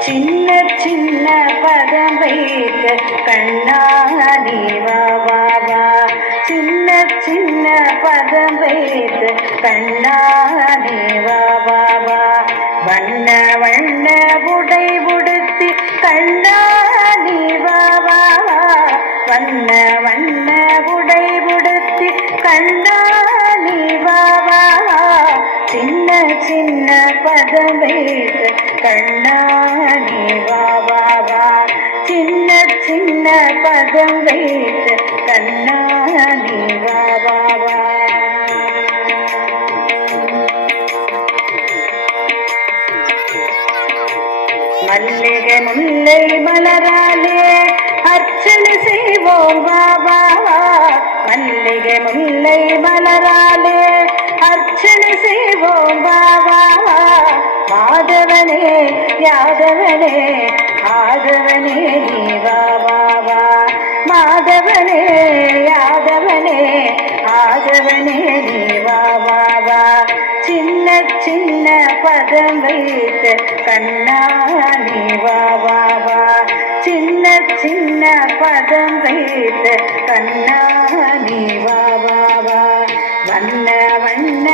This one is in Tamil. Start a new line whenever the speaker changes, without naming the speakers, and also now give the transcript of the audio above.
சின்ன சின்ன பதம் வைத்து கண்ணாடி வா சின்ன சின்ன பதம் வைத்து கண்ணாடி வா வா வண்ண வண்ண உடை உடுத்தி கண்ணாடி வா. வண்ண வண்ண உடை உடுத்தி கண்ணா சின்ன சின்ன பதம் வைத்து கண்ணாடி வா வா வா. சின்ன சின்ன பதம் வைத்து கண்ணாடி வா முல்லை மலராலே அர்ச்சனை செய்வோம் பாபா மல்லிக முல்லை மலராலே அர்ச்சனை செய்வோம் யாதவனே யாதவனே ஆதவனே வா வா வா. மாதவனே யாதவனே ஆதவனே வா வா வா. சின்ன சின்ன பதம் வைத்த கண்ணானே வா வா வா. சின்ன சின்ன பதம் வைத்த கண்ணானே வா வா. வண்ண வண்ண